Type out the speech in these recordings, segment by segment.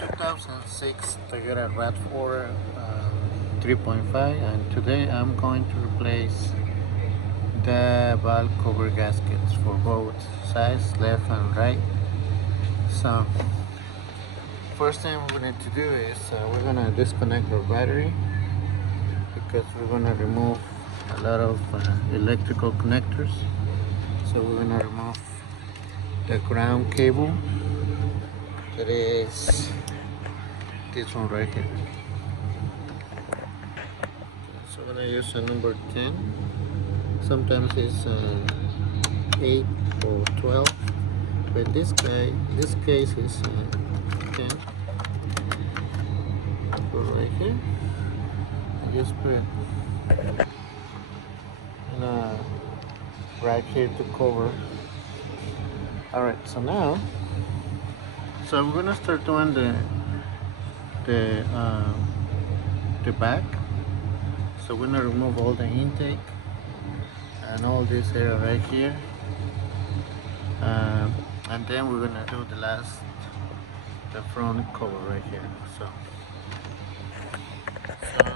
2006 Toyota RAV4 3.5, and today I'm going to replace the valve cover gaskets for both sides, left and right. So first thing we need to do is we're gonna disconnect our battery because we're gonna remove a lot of electrical connectors. So we're gonna remove the ground cable, that is this one right here. So I'm gonna use a number 10. Sometimes it's 8 or 12, but this case is 10. Go right here and just put it right here to cover. Alright, so now we're gonna start doing the back. So we're gonna remove all the intake and all this area right here, and then we're gonna do the front cover right here. So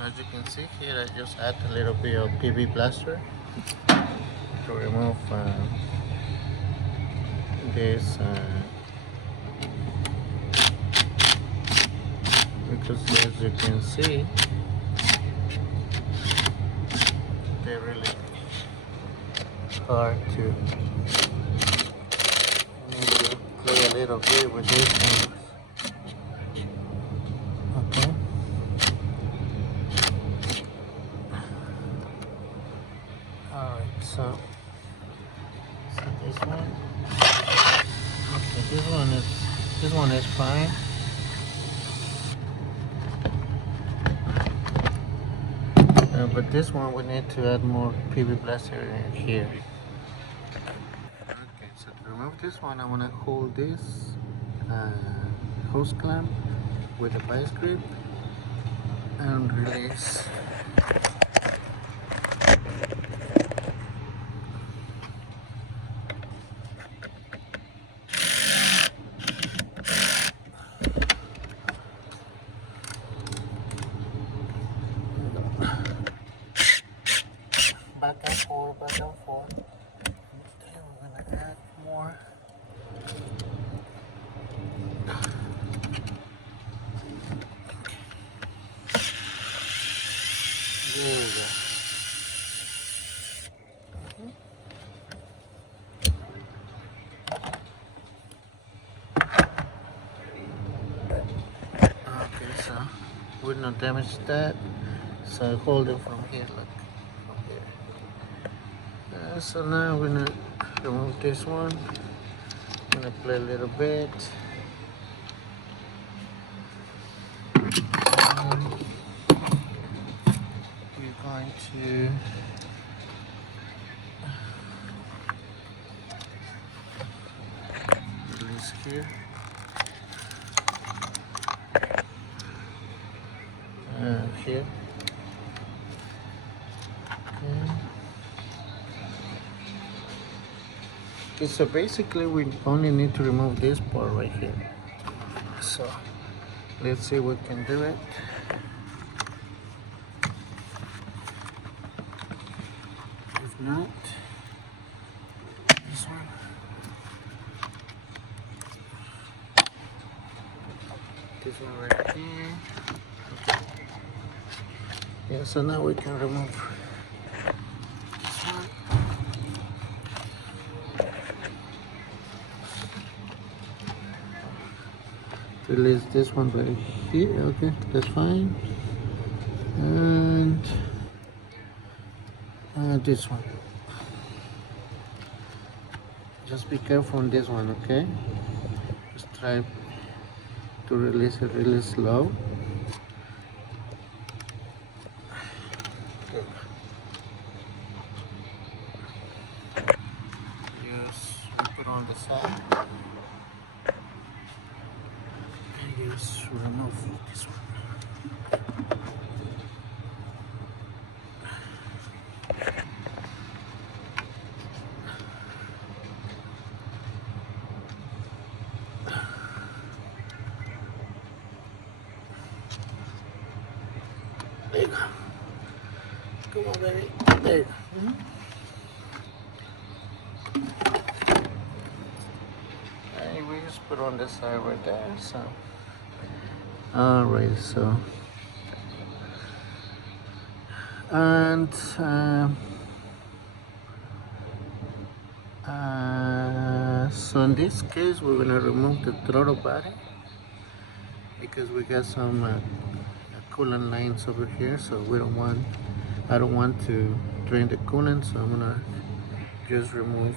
as you can see here, I just add a little bit of PV plaster to remove this because as you can see, they're really hard to play a little bit with these things. Okay. Alright, so this one. Okay, this one is fine. But this one we need to add more PV plaster in here. Okay, so to remove this one, I want to hold this hose clamp with a vice grip and release. Back and forth, back and forth. Okay, we're gonna add more. There we go. Okay, so we not damage that. So hold it from here, look, from here. So now we're gonna remove this one. I'm gonna play a little bit. We're going to release here. Here. Okay, so basically we only need to remove this part right here. So let's see if we can do it. If not, this one. This one right here. Okay. Yeah, so now we can remove this one. Release this one right here. Okay, that's fine. And this one. Just be careful on this one, okay? Just try to release it really slow. Okay. Just put on the side. And just remove this one. go. Come on, baby. There. And we just put on the side right there. So, alright. So, and so in this case, we're gonna remove the throttle body because we got some coolant lines over here. So I don't want to drain the coolant. So I'm gonna just remove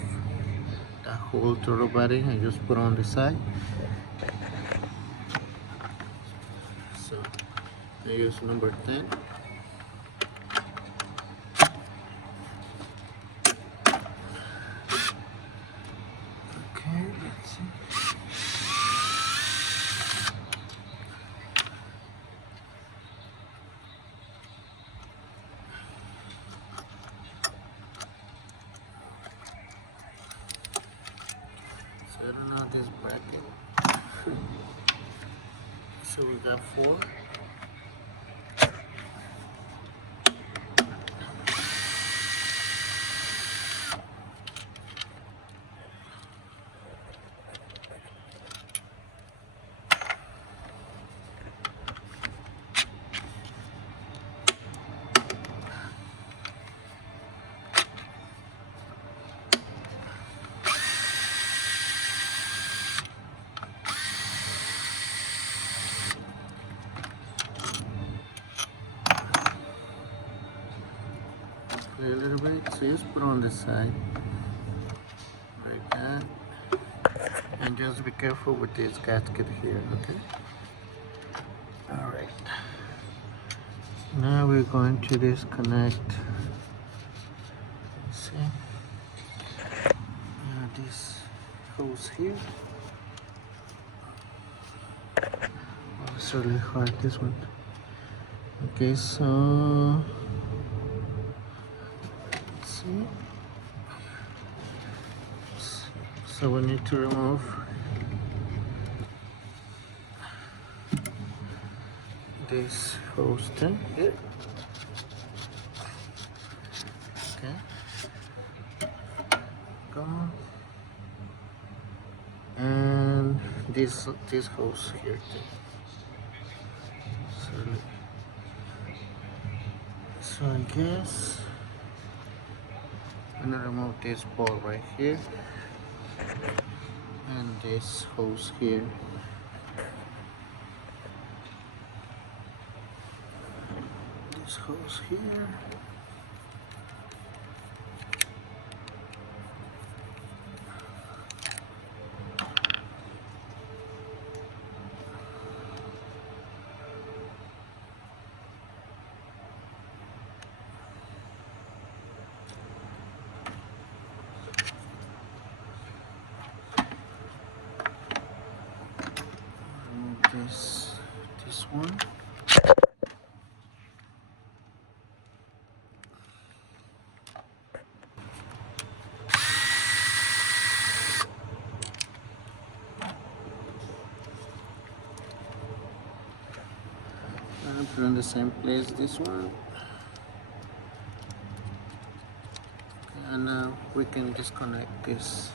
the whole throttle body and just put on the side. So I use number 10. Okay, let's see. So I don't know this bracket. So we got 4. A little bit, so just put on the side like that, and just be careful with this gasket here, okay? All right, now we're going to disconnect, see, this hose here. Oh, it's really hard, this one. Okay, so so we need to remove this hose thing here. Okay, go on. And this hose here too. So I guess I'm gonna remove this ball right here and this hose here. This hose here. This one. And put in the same place this one. Okay, and now we can disconnect this.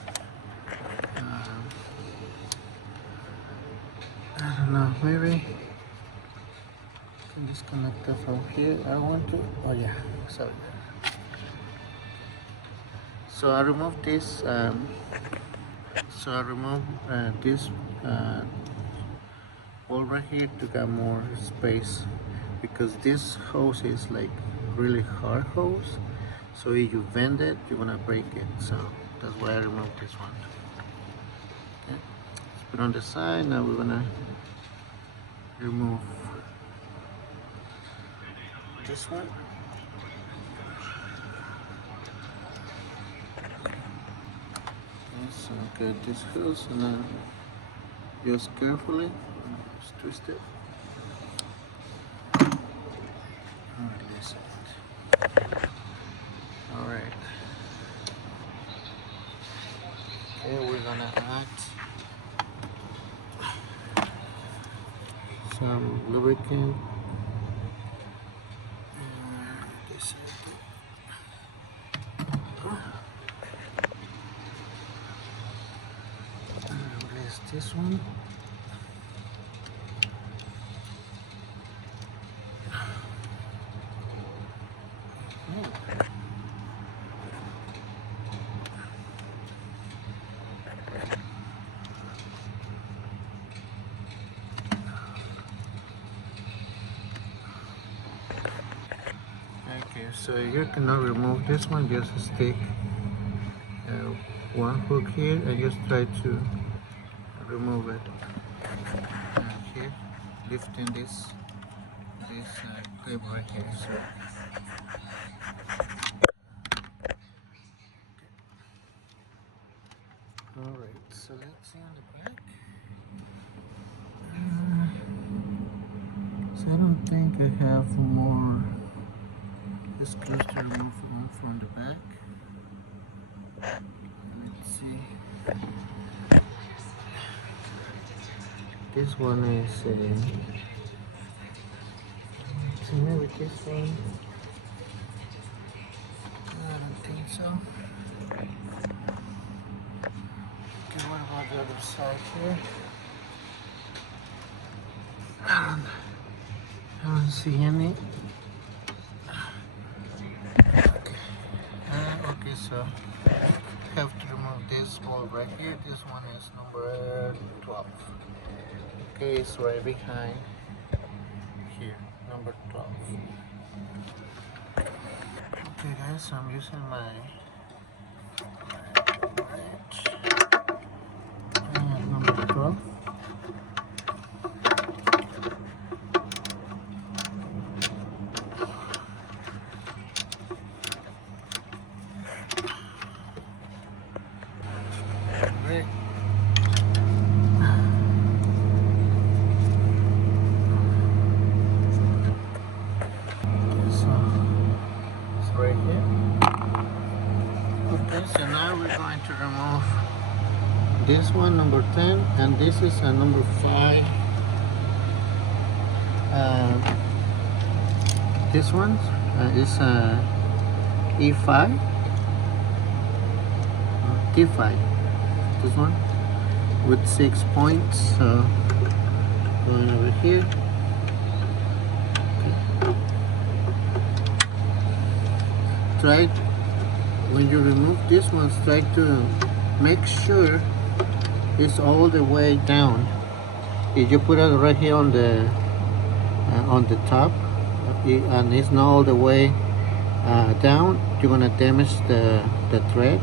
I don't know, maybe I can disconnect it from here. I want to. Oh yeah, sorry. So I remove this. So I remove this hole right here to get more space because this hose is like really hard hose. So if you bend it, you're gonna break it. So that's why I removed this one. Okay, let's put on the side. Now we're gonna remove this one. Yes, okay, this hose, and then just carefully just twist it and release it. All right. Okay, we're gonna add some lubricant this one. Okay, so you cannot remove this one, just stick one hook here and just try to remove it. Here, lifting this clip right here. So all right, so let's see on the back. So I don't think I have more screws to remove one from the back. Let's see. This one is so maybe this one. I don't think so. Okay, what about the other side here? I don't see any. Okay, so have to remove this bolt right here. This one is number 12. Okay, it's right behind here, number 12. Okay guys, so I'm using my wrench. Number 12. Right. Right here. Okay, so now we're going to remove this one, number 10, and this is a number 5. This one is a E5, T5. This one with 6 points. So going over here. Try when you remove this one, try to make sure it's all the way down. If you put it right here on the top, and it's not all the way down, you're gonna damage the thread.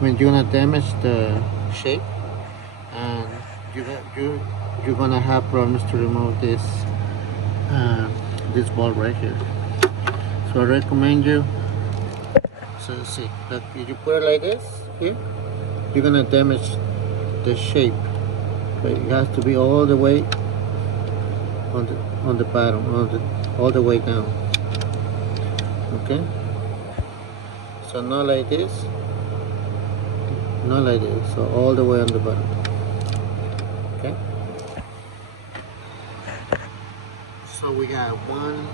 When you're gonna damage the shape, and you're gonna have problems to remove this ball right here. So I recommend you. So see, like if you put it like this here, you're gonna damage the shape. But it has to be all the way on the bottom, all the way down. Okay. So not like this, not like this. So all the way on the bottom. Okay. So we got 1,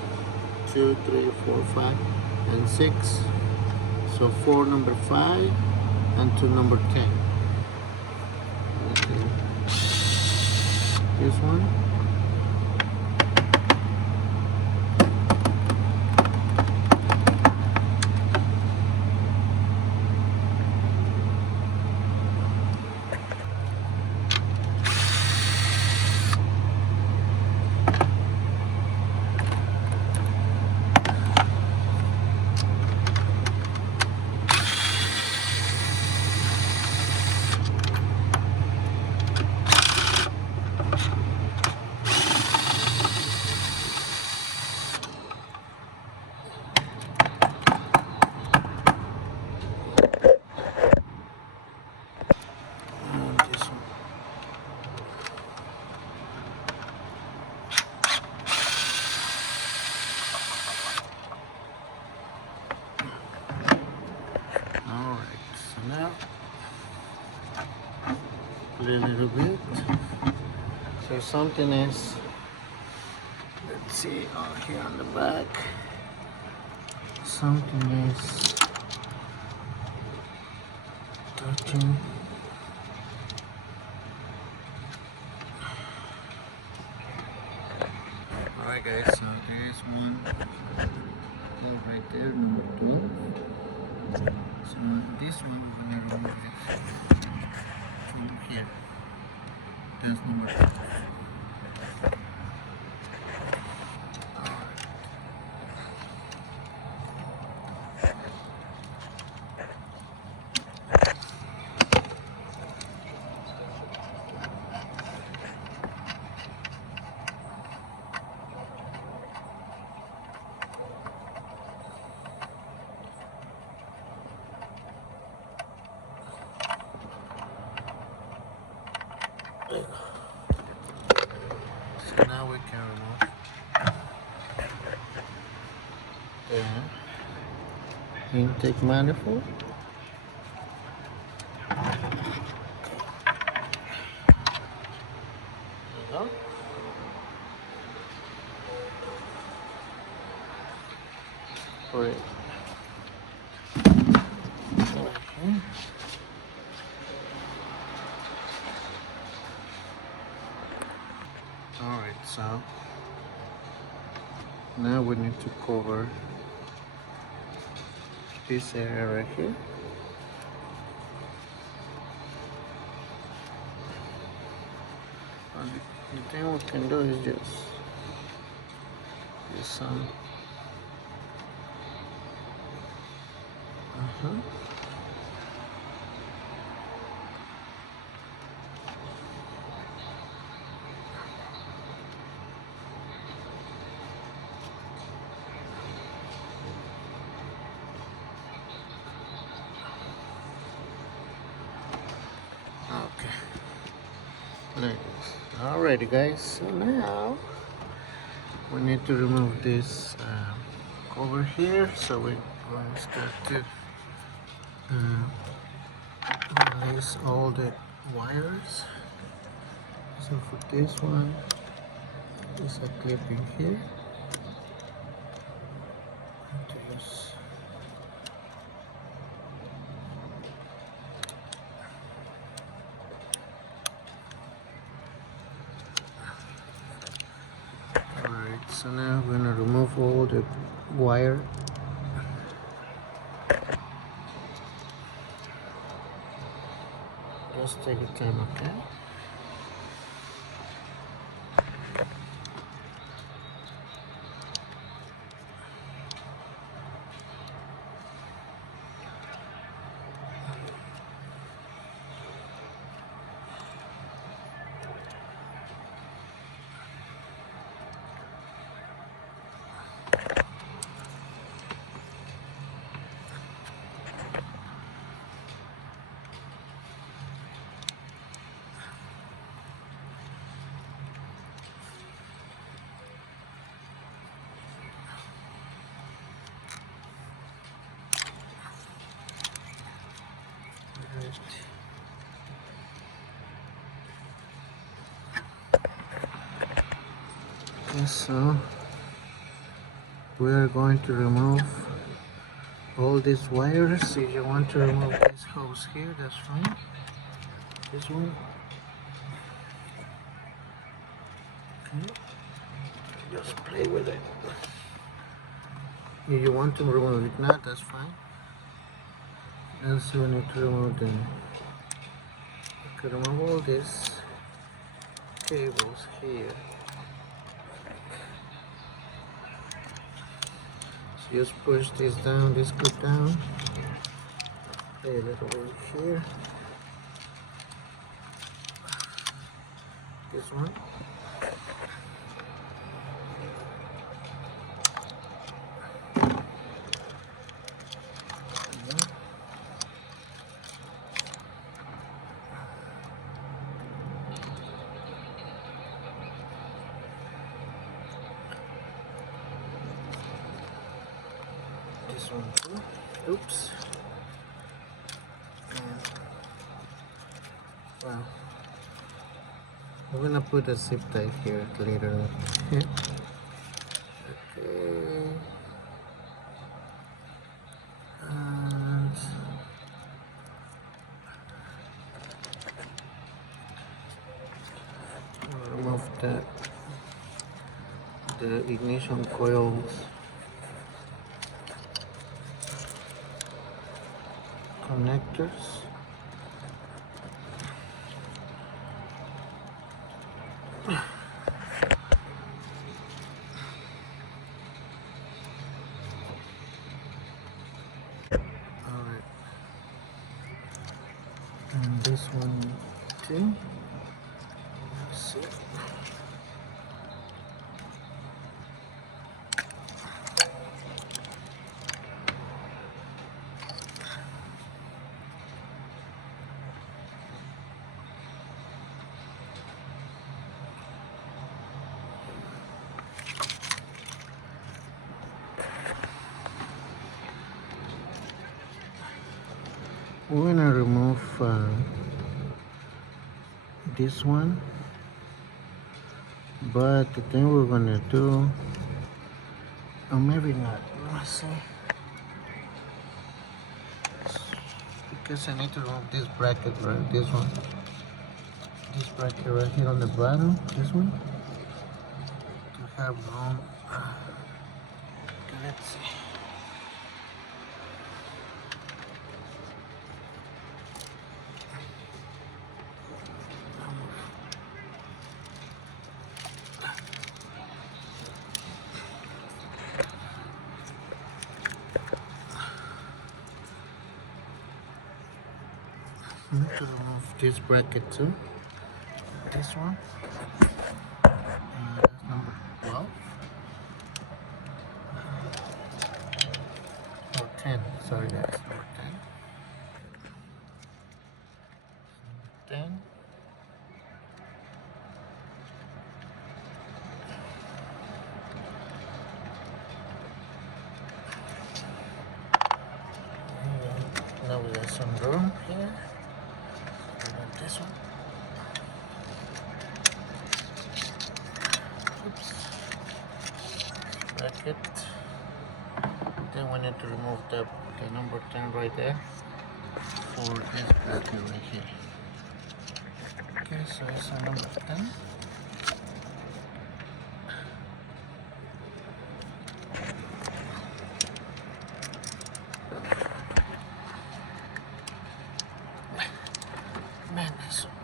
2, 3, 4, 5, and 6. So 4 number 5 and 2 number 10. Okay. This one. Now a little bit. So something is, let's see, here on the back, something is touching. Alright guys, so there is one hole right there, number 12. So this one we're gonna remove it from here. That's number 12. Alright. So now we can remove the intake manifold. There you go. Great. Okay. Alright, so now we need to cover this area right here. And the thing we can do is just use some okay, like this. Alrighty guys, so now we need to remove this cover here, so we're going to start to release all the wires. So for this one, there's a clip in here. Just alright, so now we're gonna remove all the wire. Just take your time, okay? Okay, so we are going to remove all these wires. If you want to remove this hose here, that's fine. This one, okay, just play with it. If you want to remove it not, that's fine. Also, we need to remove them. You can remove all these cables here. So just push this down, this clip down. Play a little bit here. This one. This one too. Oops. And, well, we're gonna put a zip tie here later. Okay. And remove that the ignition coils connectors. Alright, and this one too. Let's see. We're gonna remove this one, but the thing we're gonna do, or maybe not, let me see, because I need to remove this bracket, right? This one, this bracket right here on the bottom, this one, to have room. Okay, let's see. I need to remove this bracket too. This one. That's number 12. Or 10. Sorry, that's number 10. 10. Now we got some room here. We got this one. Oops. Bracket. Then we need to remove the number 10 right there for this bracket right here. Okay, so it's a number 10. Man, this one.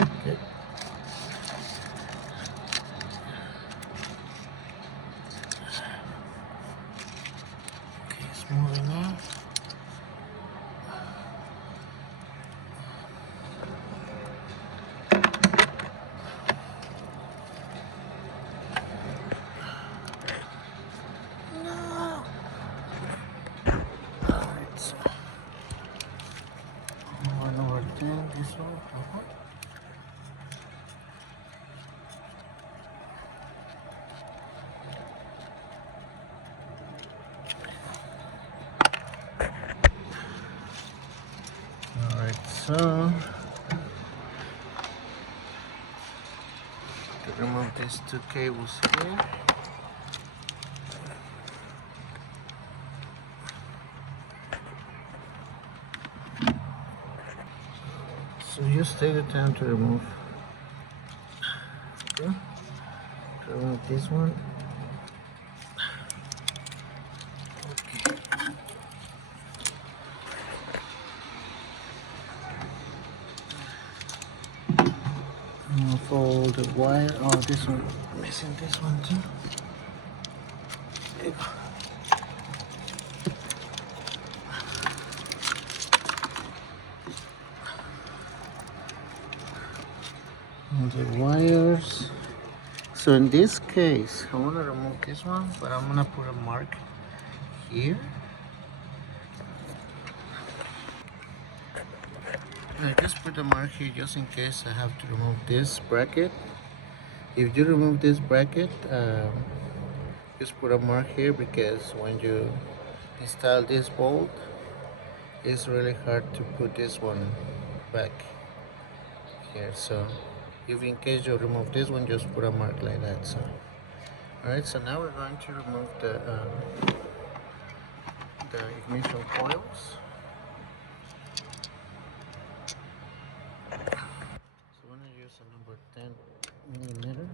Okay. Okay, it's moving now. Number 10, this one. Alright, so to remove these two cables here. So just take the time to remove. Okay. To remove this one. Okay. Fold the wire. Oh, this one. I'm missing this one too. There you go. And the wires. So in this case, I want to remove this one, but I'm gonna put a mark here. I just put a mark here just in case I have to remove this bracket. If you remove this bracket, just put a mark here, because when you install this bolt, it's really hard to put this one back here. So if in case you remove this one, just put a mark like that. So alright, so now we're going to remove the ignition coils. So we're going to use It's a number 10 millimeter.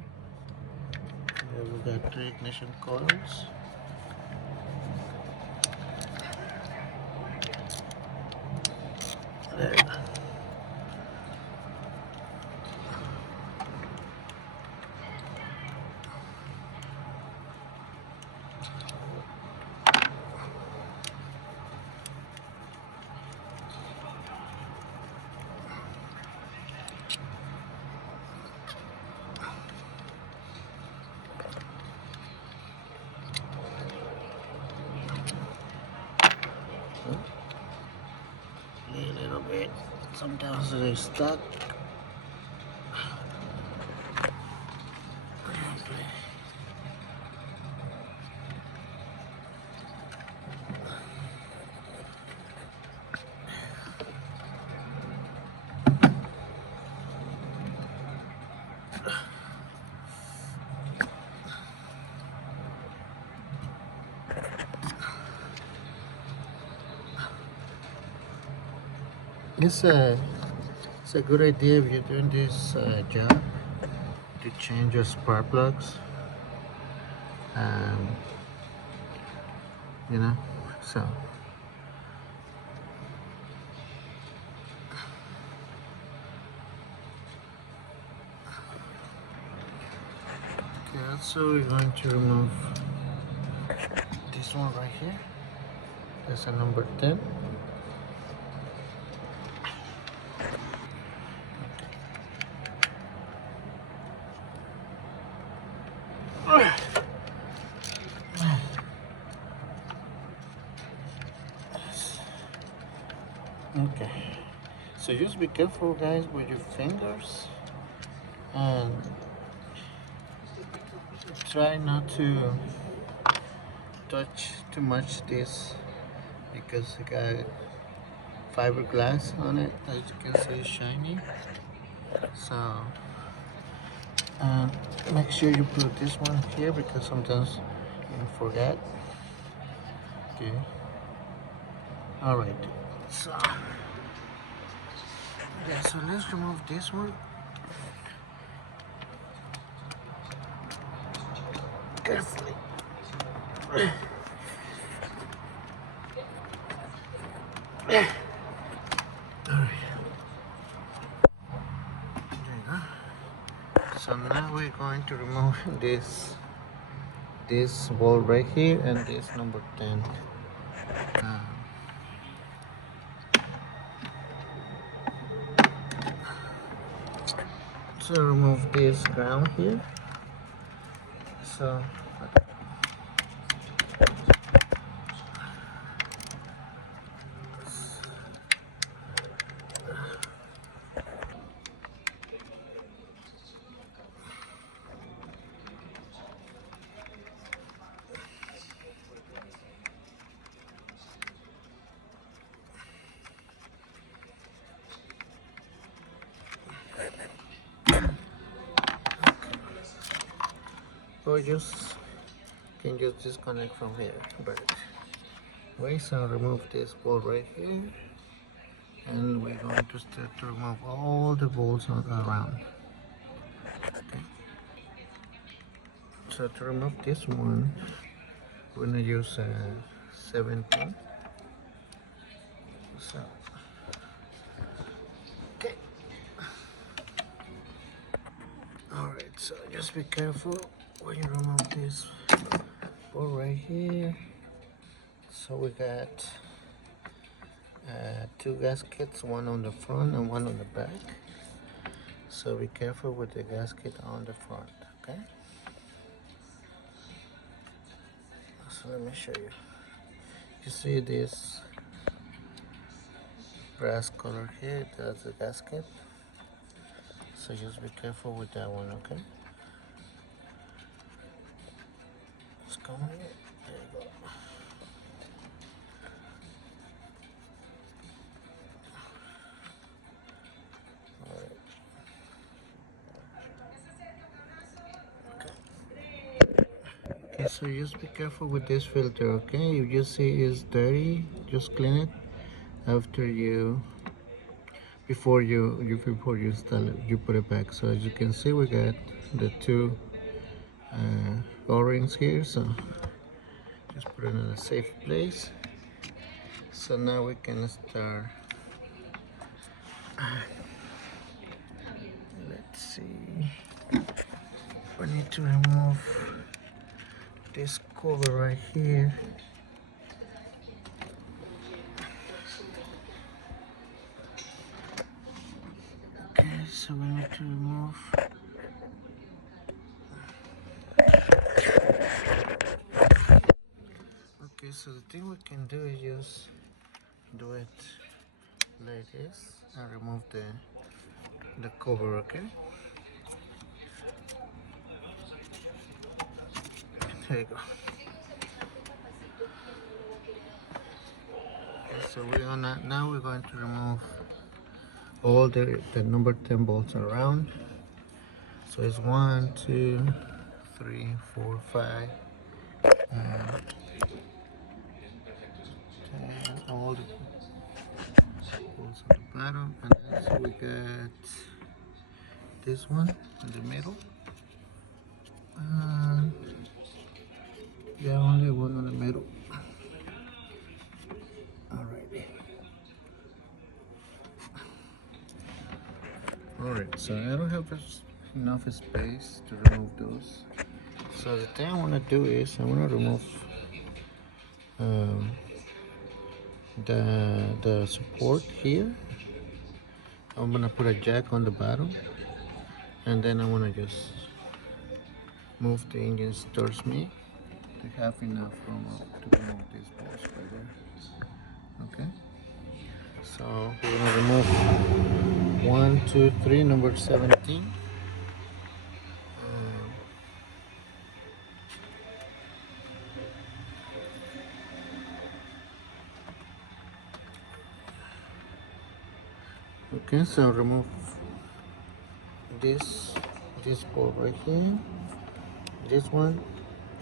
Here we got 3 ignition coils. There. A little bit. Sometimes they're stuck. It's a good idea if you're doing this job to change your spark plugs, and you know, so okay. Also, we're going to remove this one right here. That's a number 10. Okay, so just be careful, guys, with your fingers, and try not to touch too much this, because it got fiberglass on it. As you can see, it's shiny. So make sure you put this one here, because sometimes you forget. Okay, all right, so yeah, so let's remove this one carefully. Alright. There you go. So now we're going to remove this ball right here and this number 10. So remove this ground here. So or just can just disconnect from here, but wait, so remove this ball right here, and we're going to start to remove all the bolts around. Okay, so to remove this one, we're gonna use 17. So okay, all right, so just be careful when you remove this ball right here. So we got 2 gaskets, one on the front and one on the back. So be careful with the gasket on the front, okay? So let me show you. You see this brass color here, that's the gasket. So just be careful with that one, okay? Let's come here. There you go. Alright. Okay, so just be careful with this filter, okay? If you see it's dirty, just clean it after you before you install it, you put it back. So as you can see, we got the two o-rings here, so just put it in a safe place. So now we can start. Let's see, we need to remove this cover right here. Okay, so we need to remove. Okay, so the thing we can do is just do it like this and remove the cover. Okay, there you go. Okay, so we're going to remove all the number 10 bolts around. So it's 1, 2, 3, 4, 5, and all the bolts on the bottom, and then so we got this one in the middle, and yeah, only one in the middle. Alright, so I don't have enough space to remove those. So the thing I want to do is I want to remove um, the support here. I'm gonna put a jack on the bottom, and then I want to just move the engines towards me to have enough room to remove these bolts right there. Okay, so we're gonna remove 1, 2, 3, number 17. Okay, so remove this bolt right here, this one,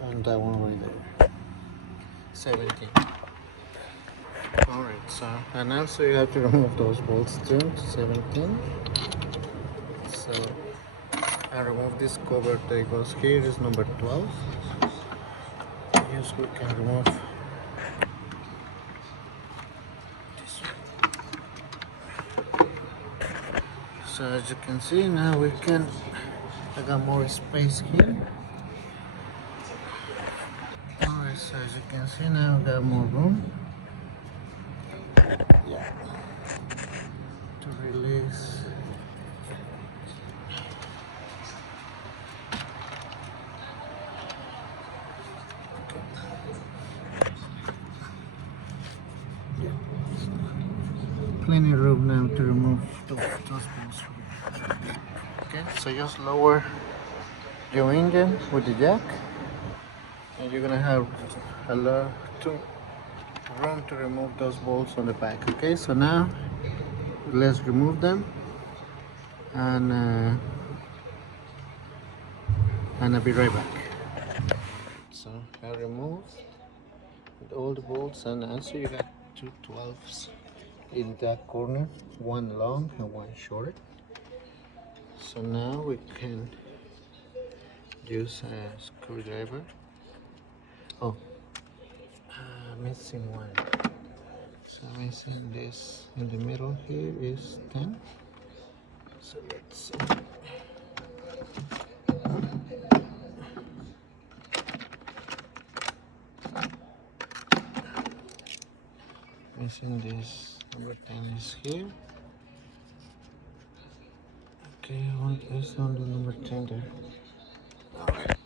and that one right there. 17. Alright, so and also you have to remove those bolts too. 17. So I remove this cover that goes here is number 12. Yes, we can remove this one. So as you can see now I got more space here. Alright, so as you can see now I got more room. Yeah. To release. Yeah. Plenty of room now to remove those bolts. Okay, so just lower your engine with the jack, and you're gonna have a lot of room to remove those bolts on the back. Okay, so now let's remove them, and I'll be right back. So I removed all the bolts, and also you got two 12s in that corner, one long and one short. So now we can use a screwdriver. Oh, missing one. So missing this in the middle here is 10. So let's see. Missing this number 10 is here. Okay, it's on the number 10 there. Alright.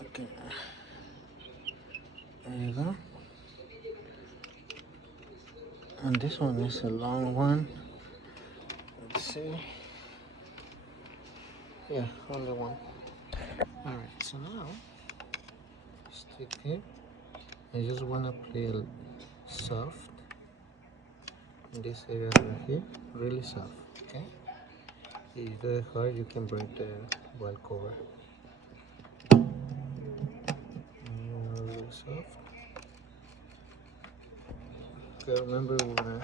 Okay. There you go. And this one is a long one. Let's see. Yeah, only one. Alright, so now stick here. I just wanna play soft in this area right here, really soft. Okay. If you do it hard, you can break the wall cover. Really soft. Okay, remember we're gonna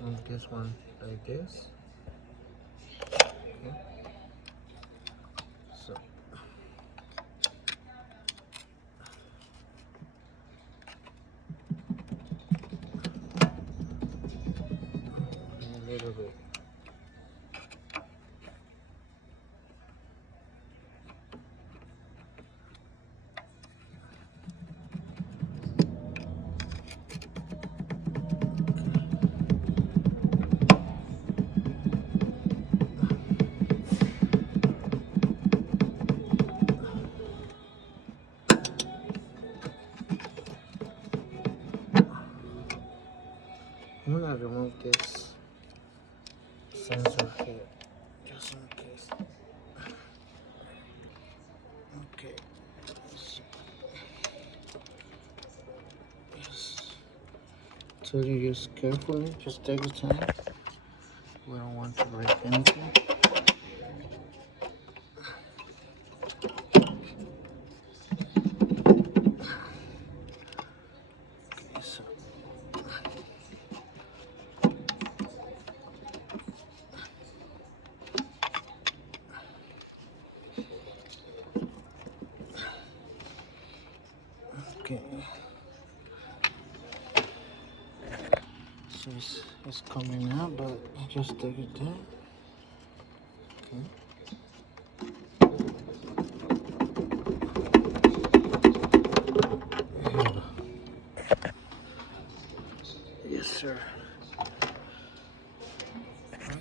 move this one like this. Okay. So a little bit. I'm gonna remove this sensor here, just in case. Okay. So, yes. So you use carefully, just take your time. We don't want to break anything. Okay, so okay. So it's coming out, but you just take it down. Okay. Yes, sir.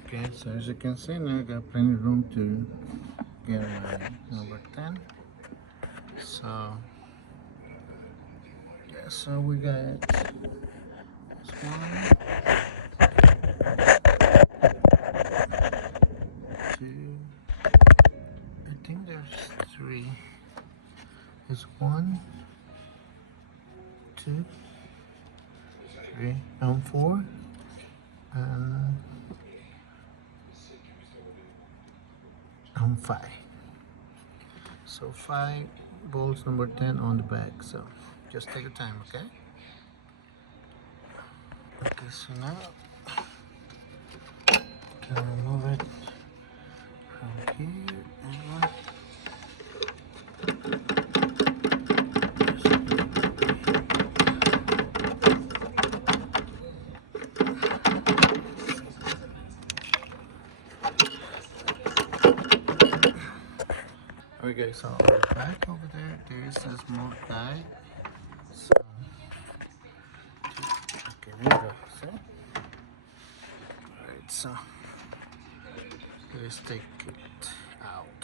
Okay, so as you can see, now I got plenty of room to get my number 10. So, yeah, so we got this one, two, I think there's three. There's one, two, three, and four, and five. So 5 bolts number 10 on the back. So just take your time, okay? Okay, so now can remove it from here and okay, so on the back over there is a small guide. So okay, there you go. See? Alright, so let's take it out.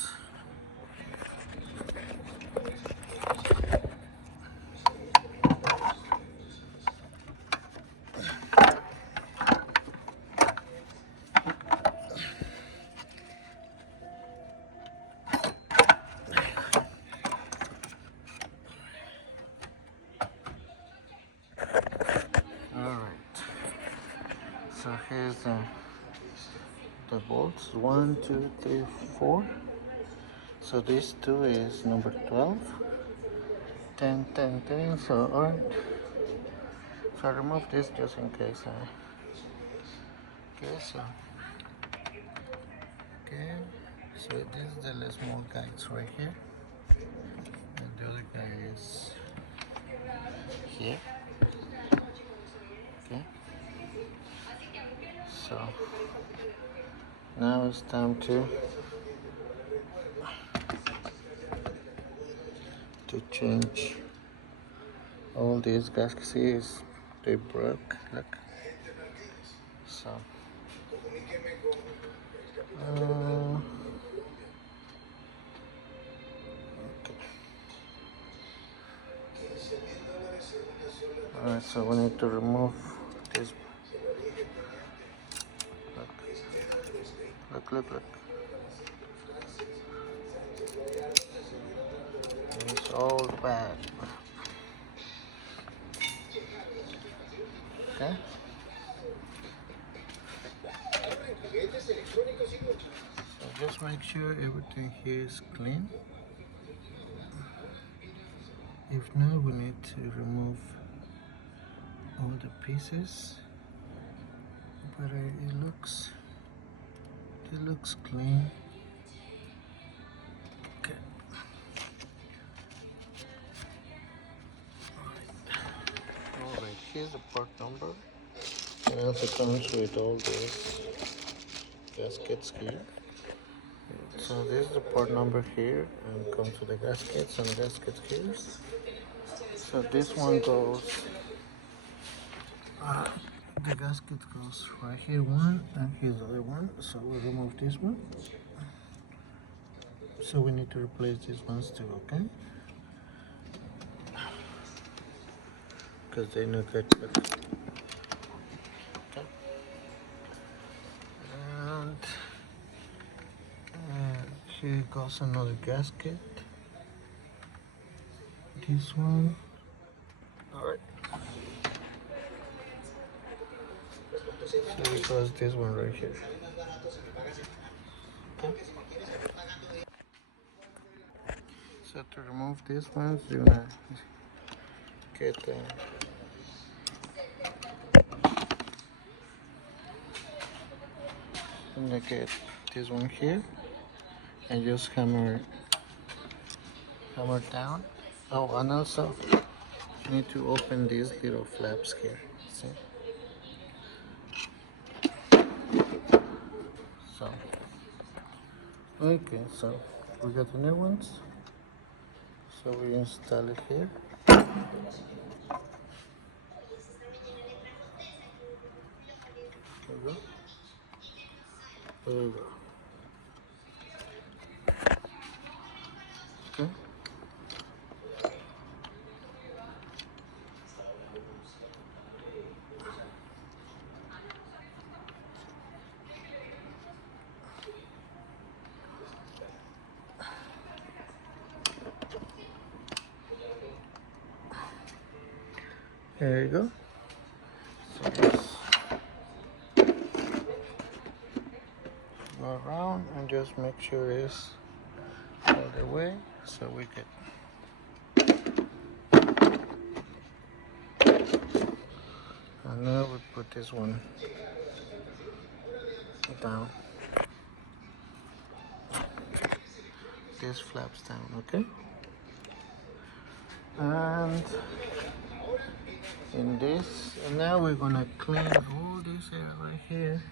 Alright, so here's the bolts 1, 2, 3, 4. So this two is number 12, 10, 10, 10. So alright, so I remove this just in case. Okay, so okay, so this is the small guides right here, and the other guy is here. Okay, so now it's time to change all these gaskets. They broke, look. So okay. Alright, so we need to remove this. Look. It's all bad. Okay. So just make sure everything here is clean. If not, we need to remove all the pieces, but it looks clean. Okay. Alright, here's the part number. It also comes with all these gaskets here. So this is the part number here, and comes with the gaskets and gaskets here. So this one goes, the gasket goes right here one, and here's the other one. So we remove this one. So we need to replace these ones too, okay? Because they not get cut. Okay. And here goes another gasket. This one. Alright. So it goes this one right here. Okay. So to remove this one, you're gonna get this one here and just hammer down. Oh, and also you need to open these little flaps here. See? So okay, so we got the new ones. So we install it here. There we go. There we go. Okay. There you go. So just go around and just make sure it's all the way so we get. And now we put this one down. This flaps down, okay? And in this, and now we're gonna clean all this area right here.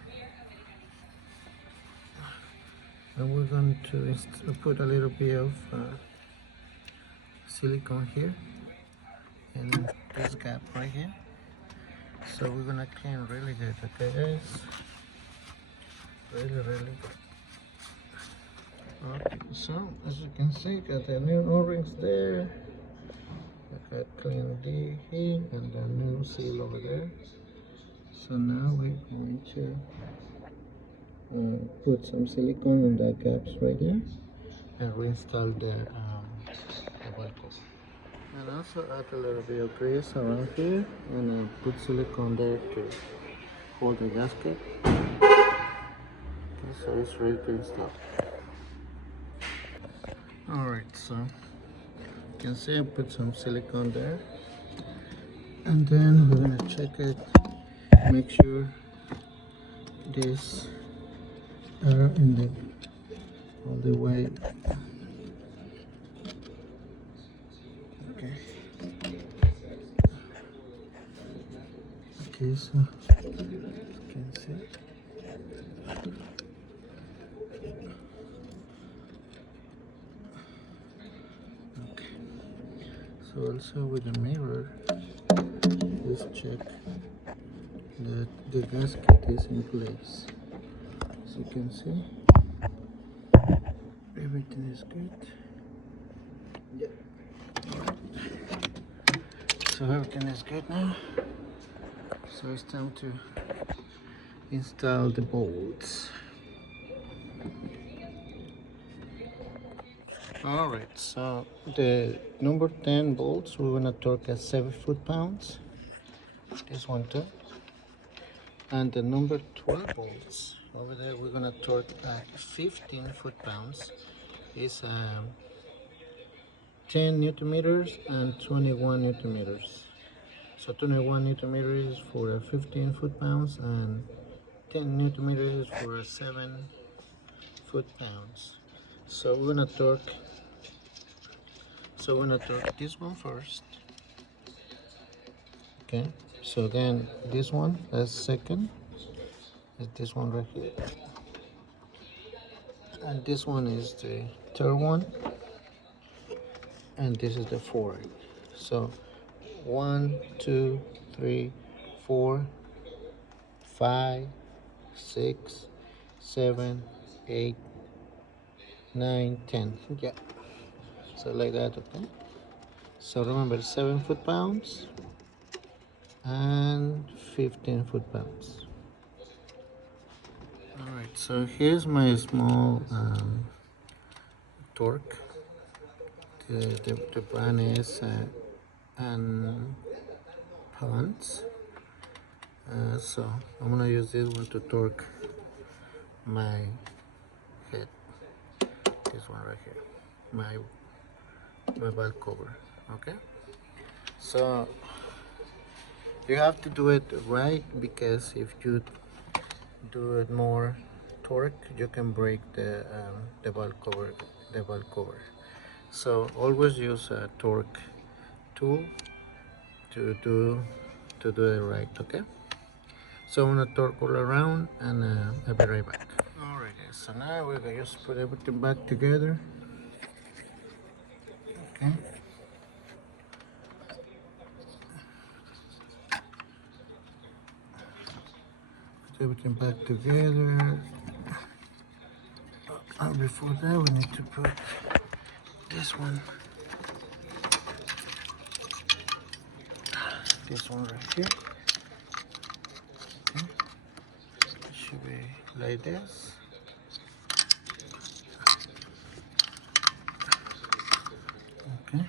And we're going to put a little bit of silicone here in this gap right here. So we're gonna clean really good, okay guys? Really good. Okay, so as you can see, got the new O-rings there. I got clean D here and the new seal over there. So now we're going to put some silicone in the gaps right there and reinstall the bulkhead. And also add a little bit of grease around here and put silicone there to hold the gasket. Okay, so it's ready to install. Alright, so you can see I put some silicone there, and then we're gonna check it, make sure these are in all the way. Okay. Okay, so you can see. Okay. So also with the mirror, just check that the gasket is in place. As you can see, everything is good. Yeah. So everything is good now. So it's time to install the bolts. Alright, so the number 10 bolts we're gonna torque at 7 foot-pounds. This one too. And the number 12 bolts over there we're gonna torque at 15 foot-pounds. It's 10 newton meters and 21 newton meters. So 21 newton meters for 15 foot-pounds and 10 newton meters for 7 foot-pounds. So we're gonna torque. So we're gonna torque this one first. Okay. So then this one, that's second. Is this one right here, and this one is the third one, and this is the fourth. So 1, 2, 3, 4, 5, 6, 7, 8, 9, 10. Yeah. So like that, okay? So remember 7 foot-pounds and 15 foot-pounds. Alright, so here's my small torque. The brand is and pounds. So I'm gonna use this one to torque my head. This one right here, my valve cover. Okay. So you have to do it right, because if you do it more torque, you can break the valve cover. So always use a torque tool to do it right. Okay. So I'm gonna torque all around, and I'll be right back. Alright guys, so now we're gonna just put everything back together. Okay. Put everything back together. Before that, we need to put this one right here. Okay. It should be like this. Okay.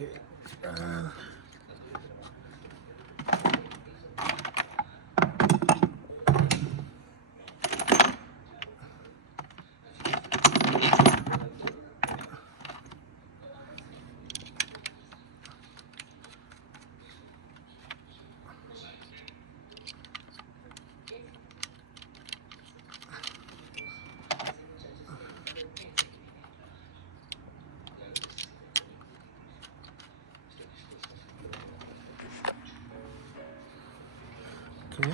Okay. Okay.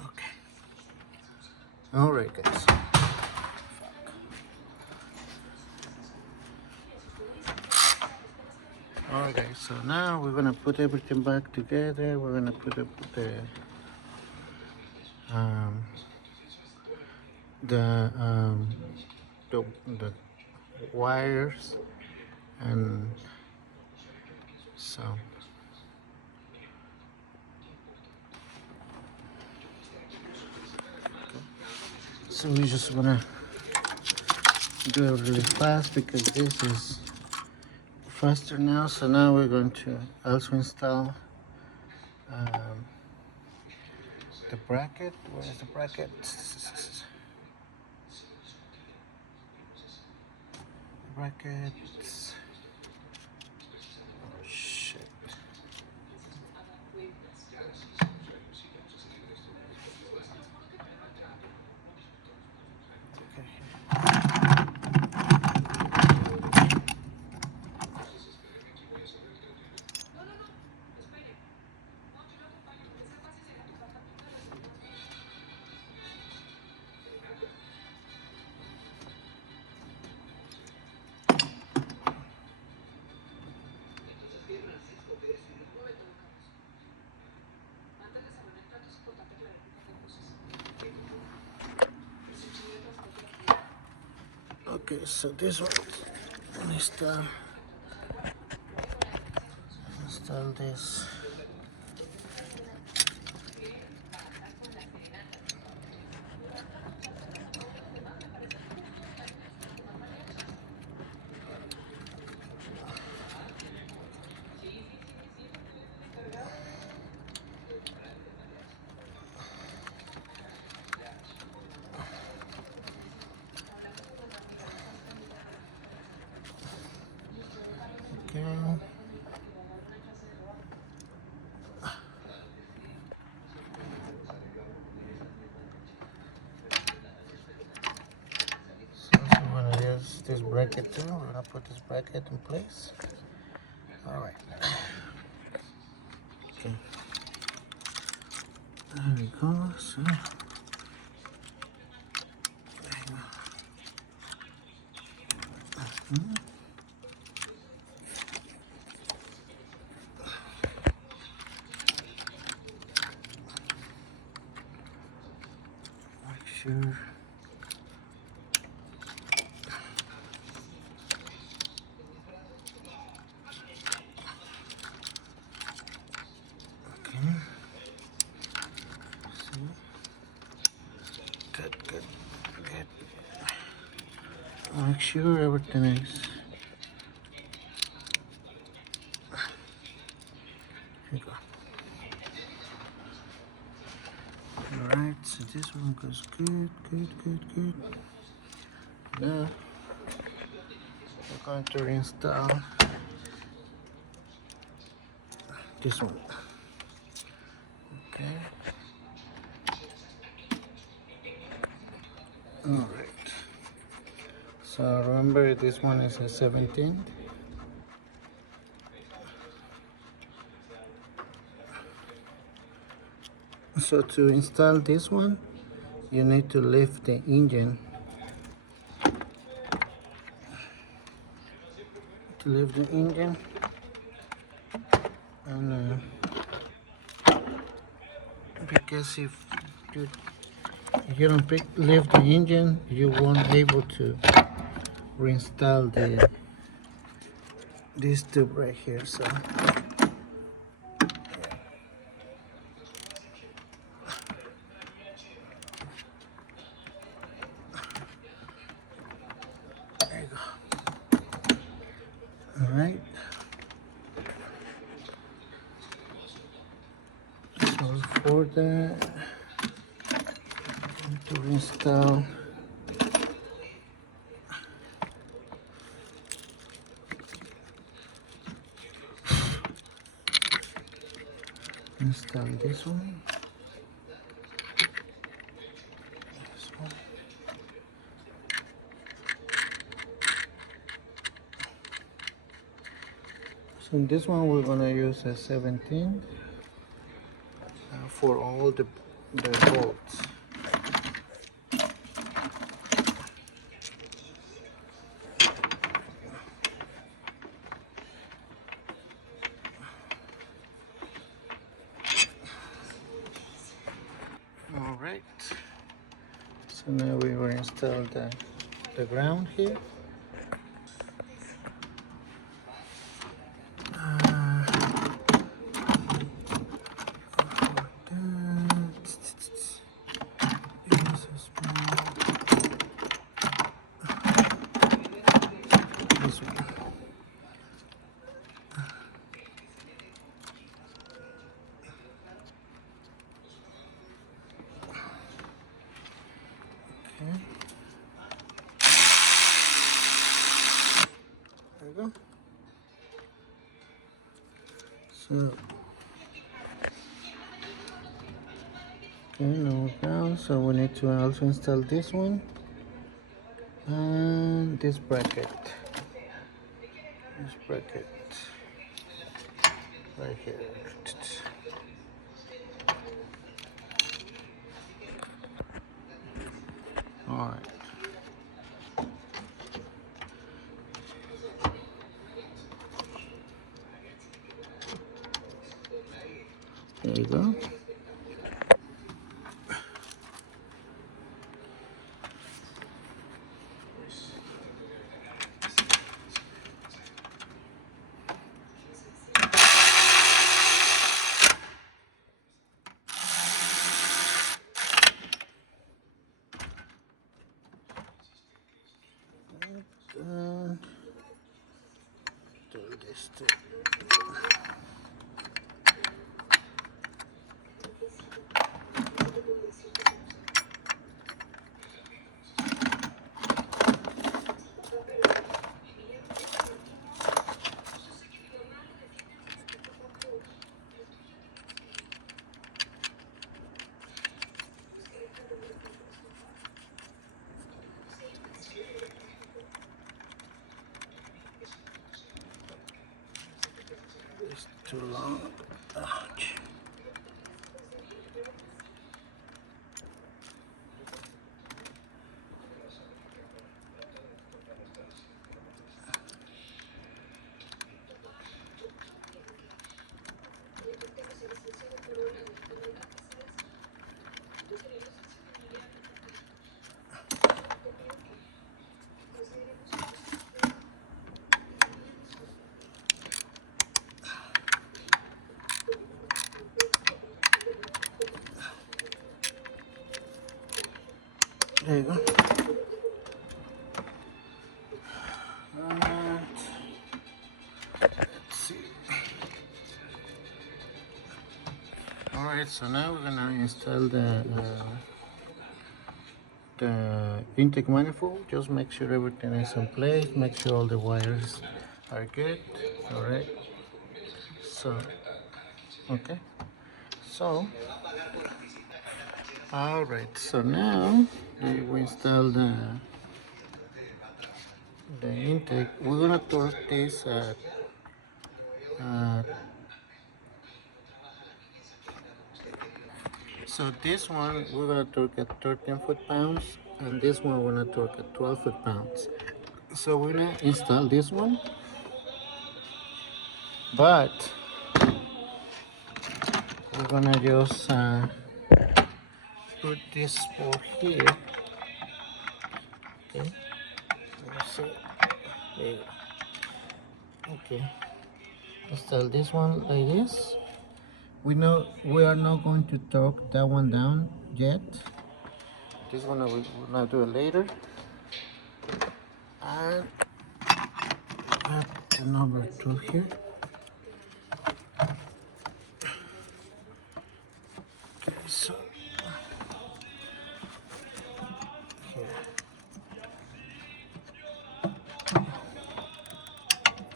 Okay. All right, guys. All right, guys. So now we're gonna put everything back together. We're gonna put um, the um, the wires, and so we just wanna do it really fast, because this is faster now. So now we're going to also install the bracket. Where is the bracket? Brackets. Oh shit. Okay, so this one, install this. Okay. So I'm gonna use this bracket too. We're gonna put this bracket in place. All right. Okay. There we go. So there you go. Make sure. Okay. See. Good, good, good. Make sure everything is. Here you go. Alright, so this one goes good, good, good, good. Now we're going to reinstall this one. Okay. Alright. So remember this one is a 17. So to install this one, you need to lift the engine. To lift the engine, and because if you don't lift the engine, you won't be able to reinstall this tube right here. So there you go. All right. So for that, to install this one. This one. So in this one we're gonna use a 17 for all the bolts. All right. So now we will install the ground here. There we go. So, okay, now down. So we need to also install this one and this bracket. This bracket right here. All right. There you go. Este. It's too long. Ouch. There you go. And let's see. Alright, so now we're gonna install the intake manifold. Just make sure everything is in place, make sure all the wires are good. Alright, so okay, so alright, so now we install the intake. We're gonna torque this at so this one we're gonna torque at 13 foot-pounds, and this one we're gonna torque at 12 foot-pounds. So we're gonna install this one, but we're gonna just put this spool here. Okay, let's see. There you go. Okay, install this one like this. We know we are not going to torque that one down yet. This one we're gonna do it later. And add the number 2 here. Okay, so here.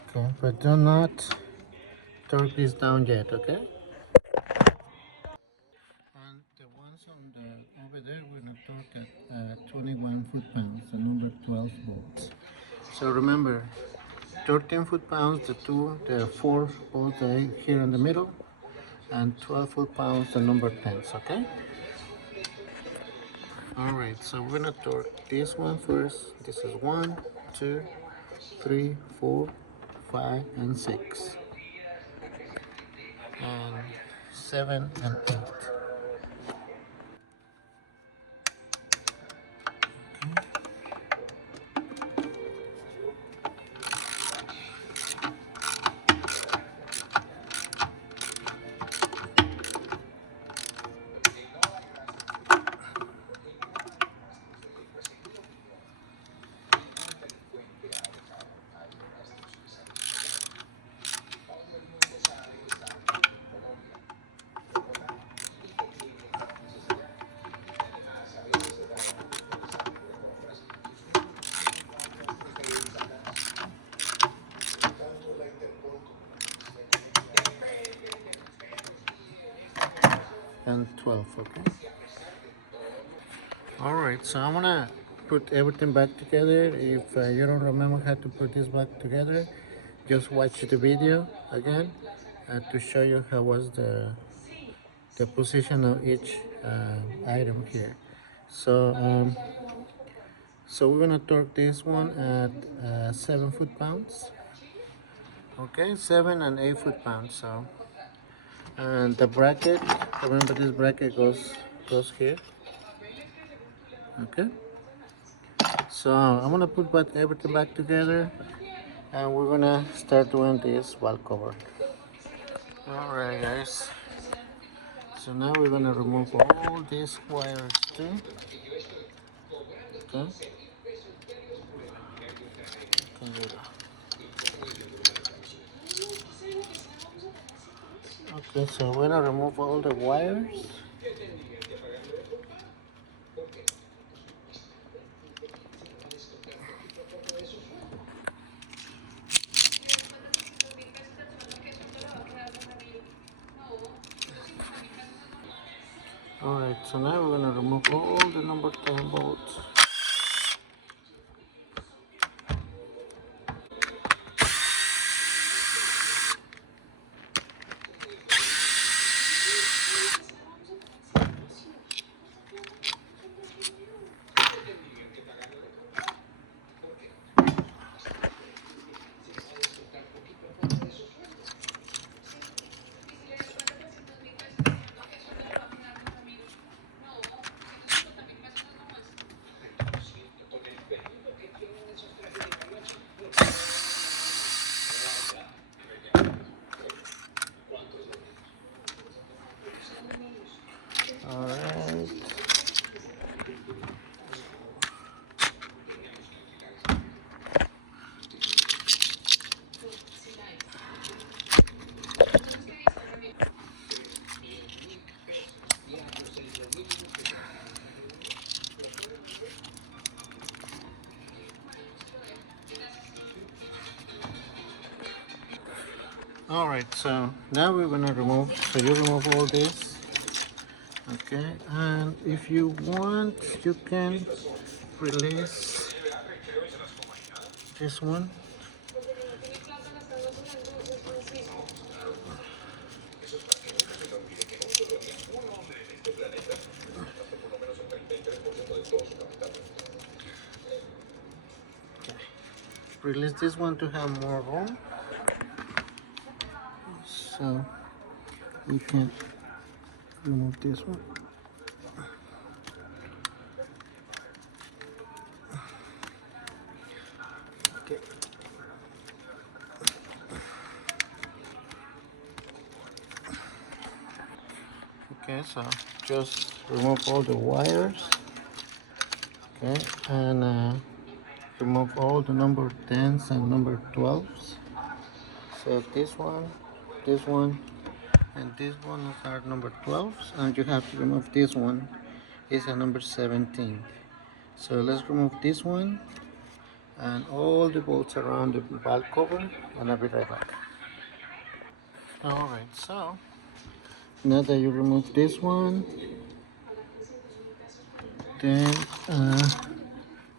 Okay, but do not torque this down yet, okay? And the ones on the over there, we're gonna torque at 21 foot-pounds, the number 12 volts. So remember, 13 foot-pounds, the 4 bolts here in the middle, and 12 foot-pounds, the number 10s, okay? Alright, so we're gonna torque this one first. This is 1, 2, 3, 4, 5, and 6. And 7 and 8. And 12, okay? Alright, so I'm gonna put everything back together. If you don't remember how to put this back together, just watch the video again to show you how was the position of each item here. So we're gonna torque this one at 7 foot-pounds. Okay, 7 and 8 foot-pounds. So, and the bracket, remember this bracket goes here. Okay, so I'm gonna put everything back together, and we're gonna start doing this valve cover. Alright guys, so now we're gonna remove all these wires too. Okay, Okay, so we're gonna remove all the wires. Alright, so now we're gonna remove all the number 10 bolts. Alright. Alright, so now we're gonna remove, so you remove all this, okay, and if you want, you can release this one. Okay. Release this one to have more room, so we can remove this one. Okay. Okay, so just remove all the wires, okay, and remove all the number 10s and number 12s. So this one, and this one are number 12s, and you have to remove this one, is a number 17. So let's remove this one and all the bolts around the valve cover, and I'll be right back. Alright, so now that you remove this one, then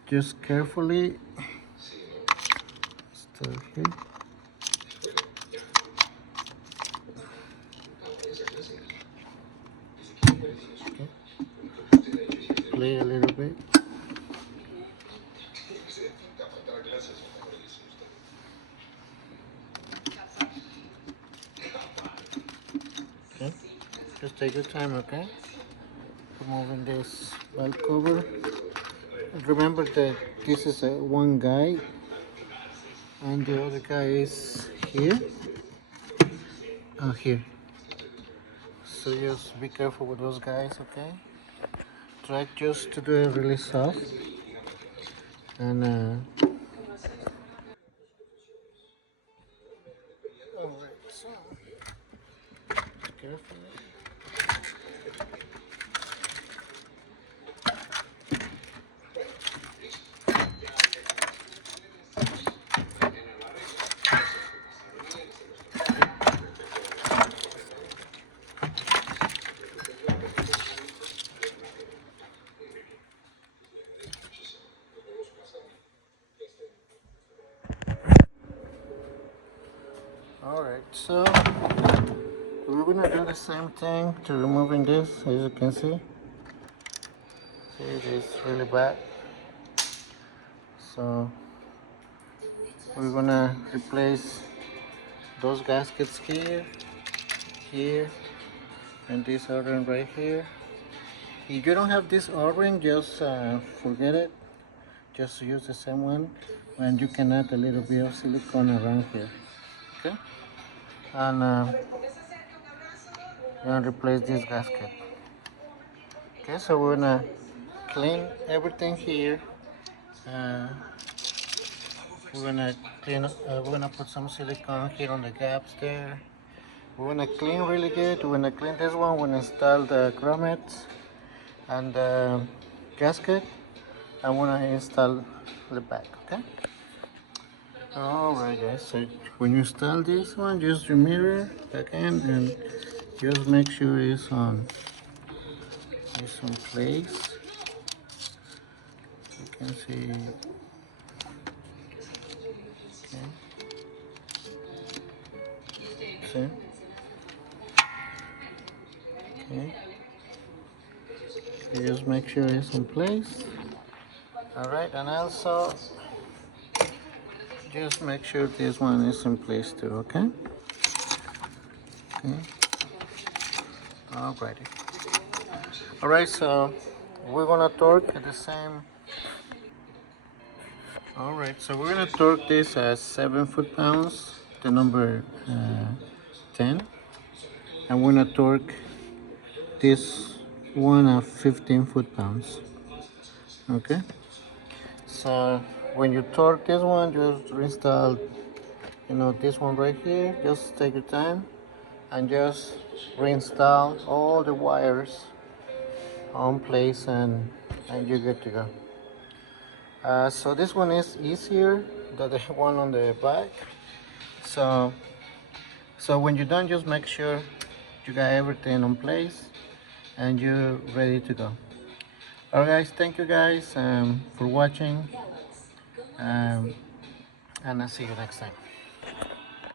just carefully start here. Okay. Play a little bit. Okay. Just take your time, okay? Removing this valve cover. Remember that this is a one guy and the other guy is here. Here. So just be careful with those guys, okay? Try just to do it really soft and alright, so carefully. Alright, so we're gonna do the same thing to removing this. As you can see it is really bad. So we're gonna replace those gaskets here, here, and this O-ring right here. If you don't have this O-ring, just forget it. Just use the same one, and you can add a little bit of silicone around here. Okay, and you're gonna replace this gasket. Okay, so we're gonna clean everything here. We're gonna clean. We're gonna put some silicone here on the gaps there, we want to clean really good. We want to clean this one. We want to install the grommets and the gasket. I want to install the back. Okay. Alright guys, so when you install this one, use your mirror again and just make sure it's on place. You can see. Okay. See? Okay. So just make sure it's in place. Alright, and also just make sure this one is in place too, okay? Okay. Alrighty. Alright, so we're gonna torque at the same. Alright, so we're gonna torque this as 7 foot-pounds, the number 10, and we're gonna torque this one at 15 foot-pounds. Okay, so when you torque this one, just reinstall, this one right here. Just take your time and just reinstall all the wires on place, and you're good to go. So this one is easier than the one on the back. So when you're done, just make sure you got everything on place and you're ready to go. Alright guys, thank you guys for watching, and I'll see you next time.